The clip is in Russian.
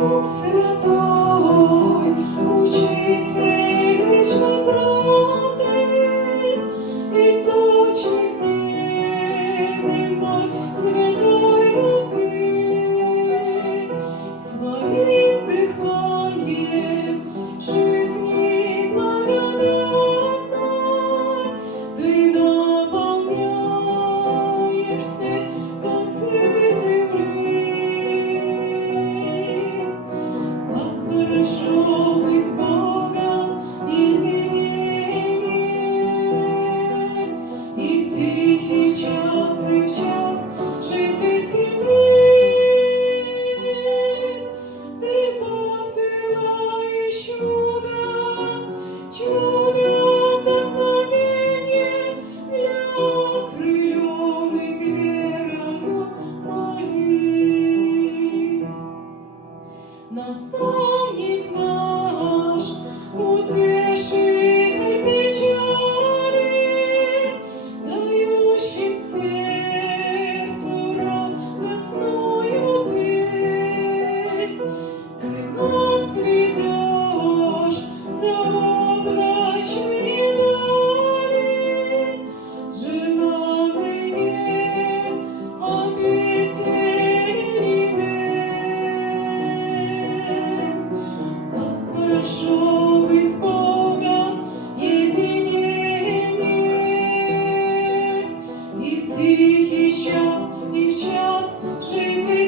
Дух Святой, Учитель вечной правды, Источник неземной святой любви, своим дыханием жизни благодатной ты наполняешь все концы земли. Как хорошо быть с Богом в единении, и в тихий час, и в час житейский миг ты посылаешь чудо вдохновение для окрыленных верою молитв. Наставник наш, утешитель печали, дающим сердцу радостную песнь, ты нас ведешь за облачные дали, желанные обители небес. Как хорошо быть с Богом в единении, и в тихий час, и в час житейский